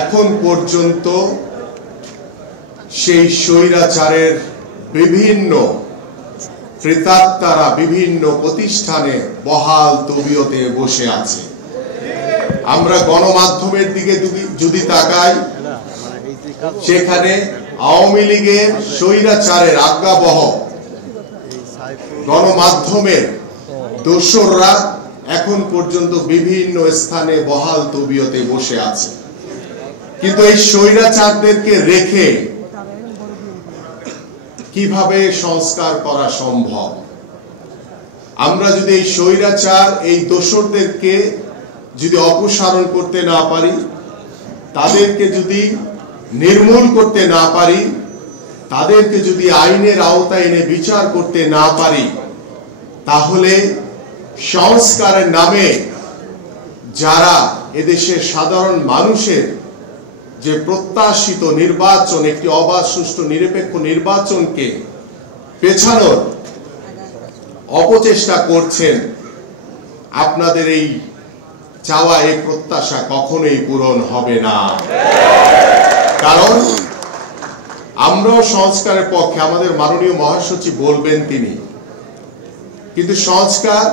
এখন পর্যন্ত সেই স্বৈরাচারের বিভিন্ন প্রেতাত্মারা বিভিন্ন প্রতিষ্ঠানে বহাল তবিয়তে বসে আছে। আমরা গণমাধ্যমের দিকে যদি তাকাই, সেখানে আওয়ামী লীগের স্বৈরাচারের আজ্ঞাবহ গণমাধ্যমের দোসররা এখন পর্যন্ত বিভিন্ন স্থানে বহাল তবিয়তে বসে আছে। কিন্তু এই স্বৈরাচারদেরকে রেখে কিভাবে সংস্কার করা সম্ভব? আমরা যদি এই স্বৈরাচার, এই দোসরদেরকে যদি অপসারণ করতে না পারি, তাদেরকে যদি নির্মূল করতে না পারি, তাদেরকে যদি আইনের আওতায় এনে বিচার করতে না পারি, তাহলে সংস্কারের নামে যারা এদেশের সাধারণ মানুষের যে প্রত্যাশিত নির্বাচন, একটি অবাধ সুষ্ঠু নিরপেক্ষ নির্বাচনকে পেছানোর অপচেষ্টা করছেন, আপনাদের এই চাওয়া, এই প্রত্যাশা কখনোই পূরণ হবে না। কারণ আমরাও সংস্কারের পক্ষে, আমাদের মাননীয় মহাসচিব বলবেন তিনি, কিন্তু সংস্কার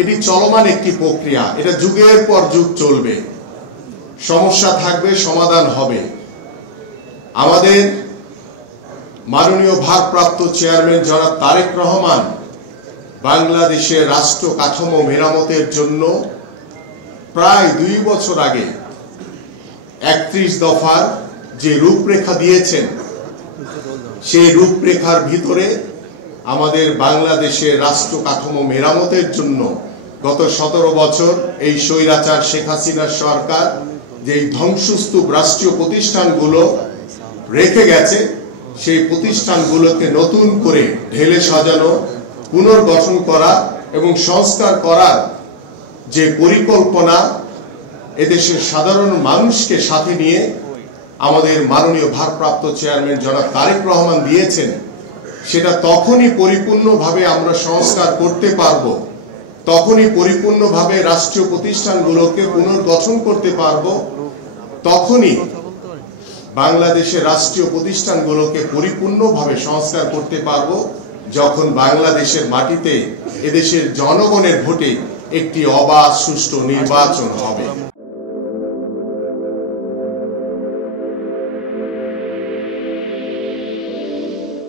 এটি চলমান একটি প্রক্রিয়া, এটা যুগের পর যুগ চলবে, সমস্যা থাকবে, সমাধান হবে। আমাদের মাননীয় ভারপ্রাপ্ত চেয়ারম্যান জনাব তারেক রহমান বাংলাদেশের রাষ্ট্র কাঠামো মেরামতের জন্য প্রায় 2 বছর আগে 31 দফার যে রূপরেখা দিয়েছেন, সেই রূপরেখার ভিতরে আমাদের বাংলাদেশের রাষ্ট্র কাঠামো মেরামতের জন্য গত 17 বছর এই স্বৈরাচার শেখ হাসিনার সরকার যে ধ্বংসস্তূপ রাষ্ট্রীয় প্রতিষ্ঠানগুলো রেখে গেছে, সেই প্রতিষ্ঠানগুলোকে নতুন করে ঢেলে সাজানো, পুনর্গঠন করা এবং সংস্কার করার যে পরিকল্পনা এদেশের সাধারণ মানুষকে সাথে নিয়ে আমাদের মাননীয় ভারপ্রাপ্ত চেয়ারম্যান জনাব তারেক রহমান দিয়েছেন, সেটা তখনই পরিপূর্ণভাবে আমরা সংস্কার করতে পারবো, তখনই পরিপূর্ণভাবে রাষ্ট্রীয় প্রতিষ্ঠানগুলোকে পুনর্গঠন করতে পারবো, তখনই বাংলাদেশের রাষ্ট্রীয় প্রতিষ্ঠানগুলোকে পরিপূর্ণভাবে সংস্কার করতে পারবো, যখন বাংলাদেশের মাটিতে এদেশের জনগণের ভোটে একটি অবাধ সুষ্ঠু নির্বাচন হবে।